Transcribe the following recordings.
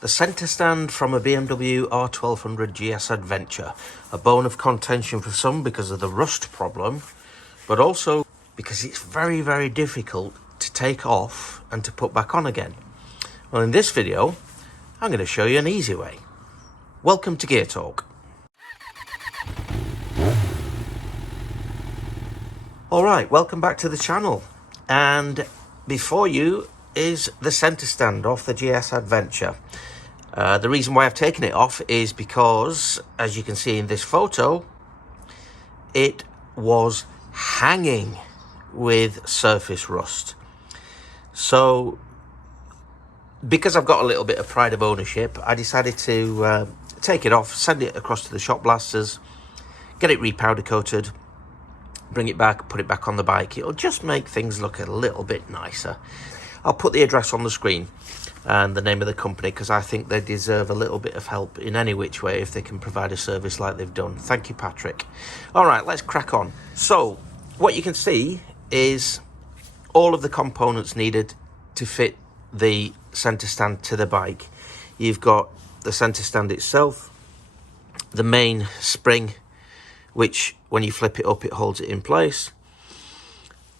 The centre stand from a BMW R1200 GS Adventure. A bone of contention for some because of the rust problem, but also because it's very, very difficult to take off and to put back on again. Well, in this video, I'm going to show you an easy way. Welcome to Gear Talk. Alright, welcome back to the channel. And before you is the centre stand off the GS Adventure. The reason why I've taken it off is because, as you can see in this photo, it was hanging with surface rust. So, because I've got a little bit of pride of ownership, I decided to take it off, send it across to the shop blasters, get it repowder coated, bring it back, put it back on the bike. It'll just make things look a little bit nicer. I'll put the address on the screen and the name of the company, because I think they deserve a little bit of help in any which way if they can provide a service like they've done. Thank you, Patrick. All right, let's crack on. So what you can see is all of the components needed to fit the centre stand to the bike. You've got the centre stand itself, the main spring, which when you flip it up, it holds it in place,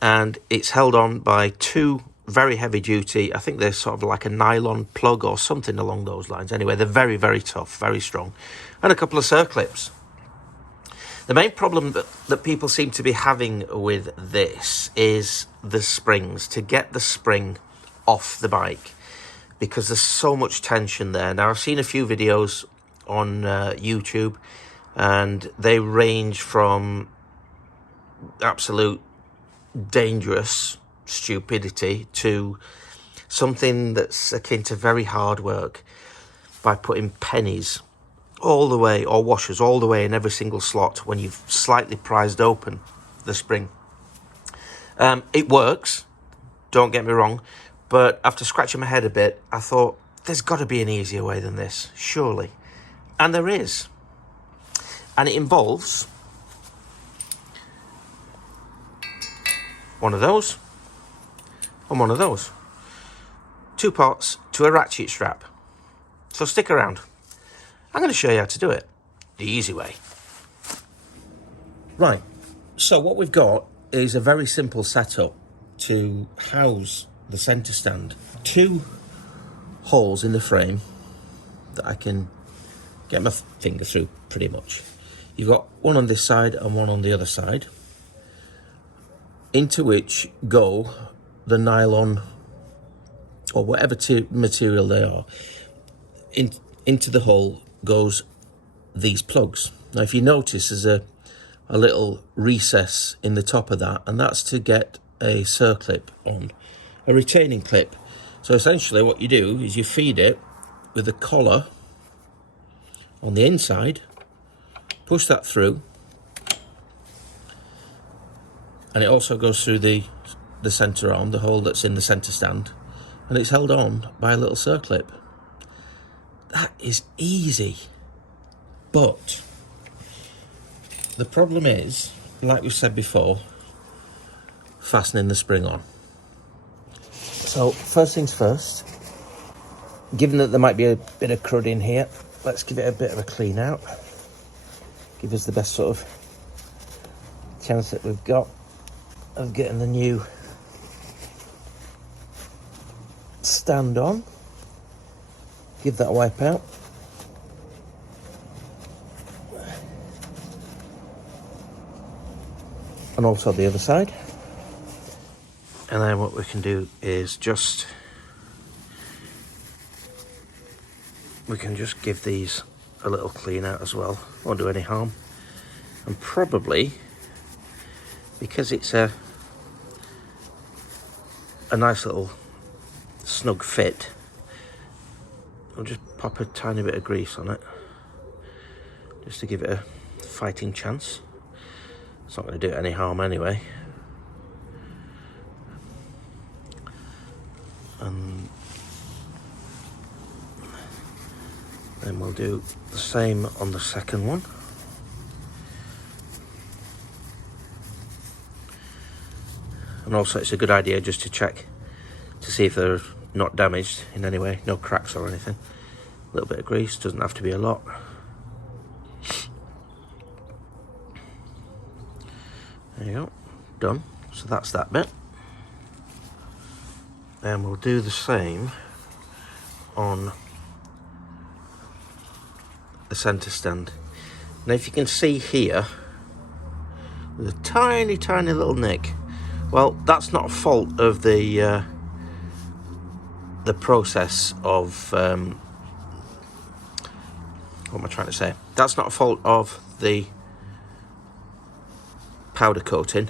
and it's held on by two very heavy duty, I think they're sort of like a nylon plug or something along those lines. Anyway, they're very, very tough, very strong, and a couple of circlips. The main problem that people seem to be having with this is the springs, to get the spring off the bike, because there's so much tension there. Now, I've seen a few videos on YouTube, and they range from absolute dangerous stupidity to something that's akin to very hard work, by putting pennies all the way, or washers all the way in every single slot when you've slightly prized open the spring. It works, don't get me wrong, but after scratching my head a bit, I thought there's got to be an easier way than this, surely. And there is. And it involves one of those and one of those. Two parts to a ratchet strap. So stick around. I'm going to show you how to do it the easy way. Right, so what we've got is a very simple setup to house the centre stand. Two holes in the frame that I can get my finger through pretty much. You've got one on this side and one on the other side, into which go the nylon or whatever material they are. Into the hole goes these plugs. Now, if you notice, there's a little recess in the top of that, and that's to get a circlip on, a retaining clip. So essentially what you do is you feed it with a collar on the inside, push that through, and it also goes through the centre arm, the hole that's in the centre stand, and it's held on by a little circlip. That is easy, but the problem is, like we said before, fastening the spring on. So first things first, given that there might be a bit of crud in here, let's give it a bit of a clean out. Give us the best sort of chance that we've got of getting the new stand on. Give that a wipe out. And also the other side. And then what we can do is we can just give these a little clean out as well. Won't do any harm. And probably, because it's a nice little snug fit, I'll just pop a tiny bit of grease on it, just to give it a fighting chance. It's not going to do it any harm anyway. And then we'll do the same on the second one. And also it's a good idea just to check to see if they're not damaged in any way, no cracks or anything. little bit of grease, doesn't have to be a lot. There you go, done. So that's that bit. And we'll do the same on the centre stand. Now if you can see here, there's a tiny little nick. Well, that's not a fault of the process of what am I trying to say? That's not a fault of the powder coating.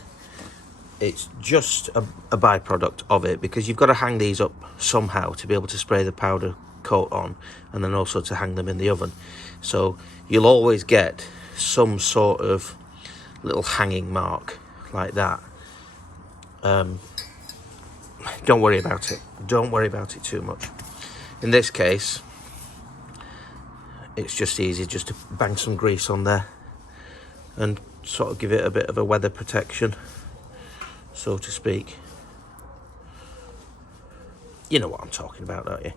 It's just a byproduct of it, because you've got to hang these up somehow to be able to spray the powder coat on, and then also to hang them in the oven. So you'll always get some sort of little hanging mark like that. Don't worry about it. Don't worry about it too much. In this case, it's just easy just to bang some grease on there and sort of give it a bit of a weather protection, so to speak. You know what I'm talking about, don't you?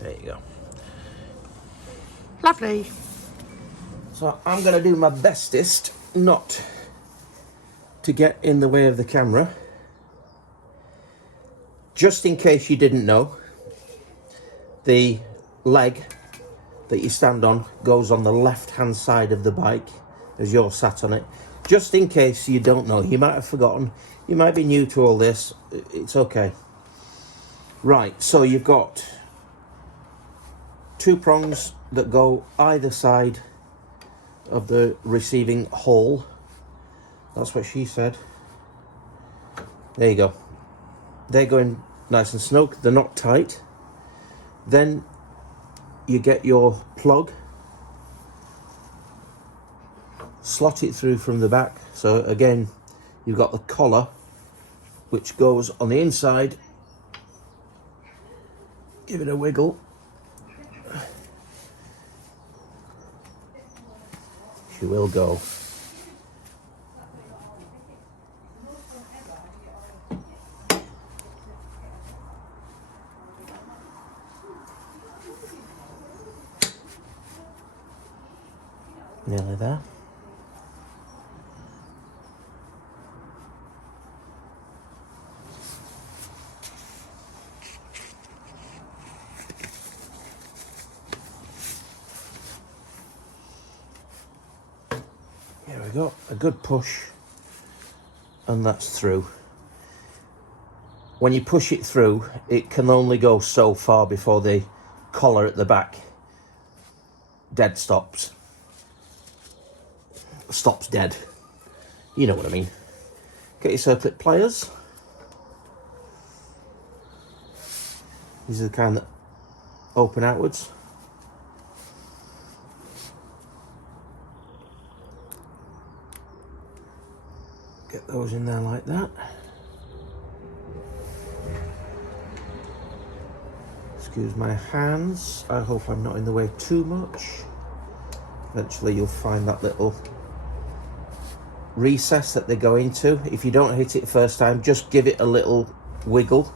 There you go. Lovely. So I'm going to do my bestest not to get in the way of the camera. Just in case you didn't know, the leg that you stand on goes on the left hand side of the bike as you're sat on it. Just in case you don't know, you might have forgotten, you might be new to all this, it's okay. Right, so you've got 2 prongs that go either side of the receiving hole. That's what she said. There you go. They're going nice and snug, they're not tight. Then you get your plug, slot it through from the back. So again, you've got the collar which goes on the inside. Give it a wiggle. She will go. Nearly there. There we go, a good push, and that's through. When you push it through, it can only go so far before the collar at the back dead stops dead. You know what I mean. Get your circlip pliers. These are the kind that open outwards. Get those in there like that. Excuse my hands. I hope I'm not in the way too much. Eventually you'll find that little recess that they go into. If you don't hit it first time, just give it a little wiggle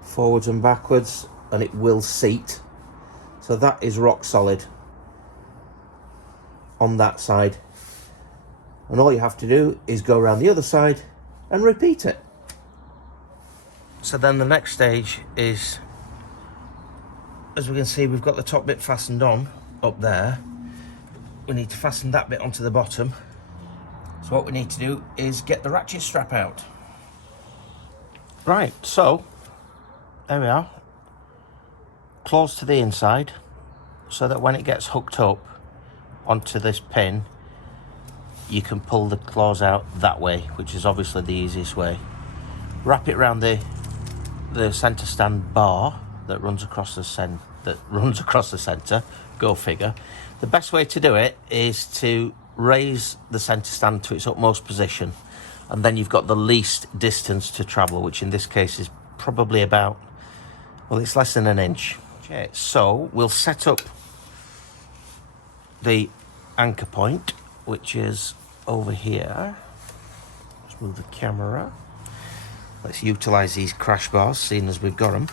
forwards and backwards and it will seat. So that is rock solid on that side. And all you have to do is go around the other side and repeat it. So then the next stage is, as we can see, we've got the top bit fastened on up there. We need to fasten that bit onto the bottom. So what we need to do is get the ratchet strap out. Right, so there we are. Close to the inside so that when it gets hooked up onto this pin, you can pull the claws out that way, which is obviously the easiest way. Wrap it around the center stand bar that runs across the center. Go figure. The best way to do it is to raise the center stand to its utmost position, and then you've got the least distance to travel, which in this case is probably about, well, it's less than an inch. Okay, so we'll set up the anchor point, which is over here. Let's move the camera. Let's utilize these crash bars, seeing as we've got them.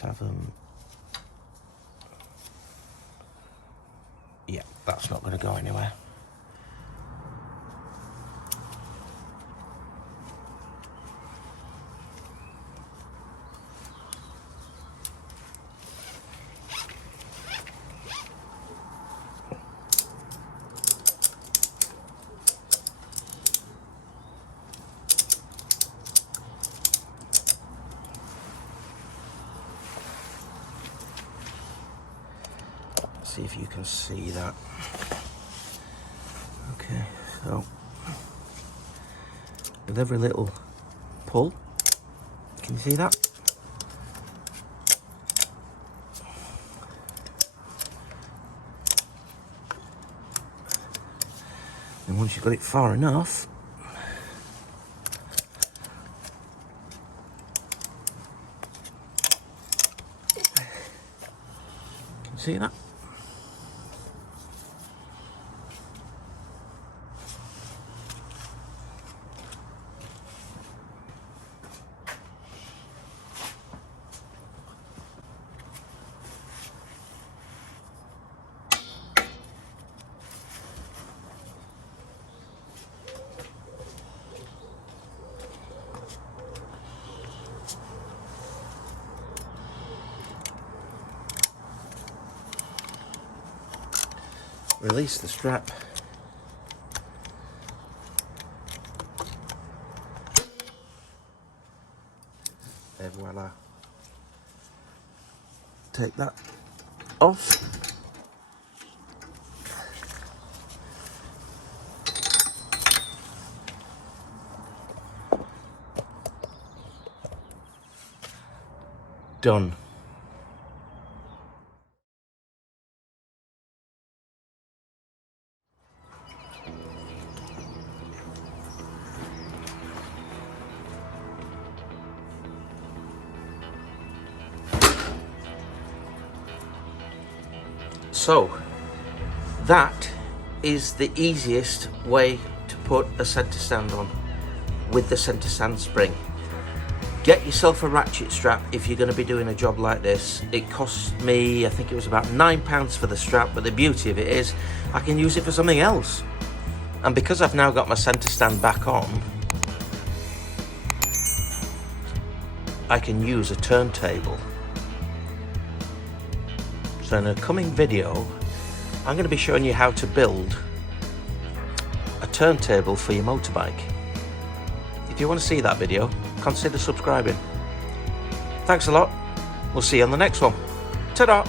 have them. Yeah, that's not going to go anywhere. See if you can see that. Okay, so with every little pull, can you see that? And once you've got it far enough, can you see that? Release the strap. Et voila. Take that off. Done. So that is the easiest way to put a centre stand on with the centre stand spring. Get yourself a ratchet strap if you're going to be doing a job like this. It cost me, I think it was about £9 for the strap, but the beauty of it is I can use it for something else. And because I've now got my centre stand back on, I can use a turntable. So in a coming video, I'm going to be showing you how to build a turntable for your motorbike. If you want to see that video, consider subscribing. Thanks a lot. We'll see you on the next one. Ta-da!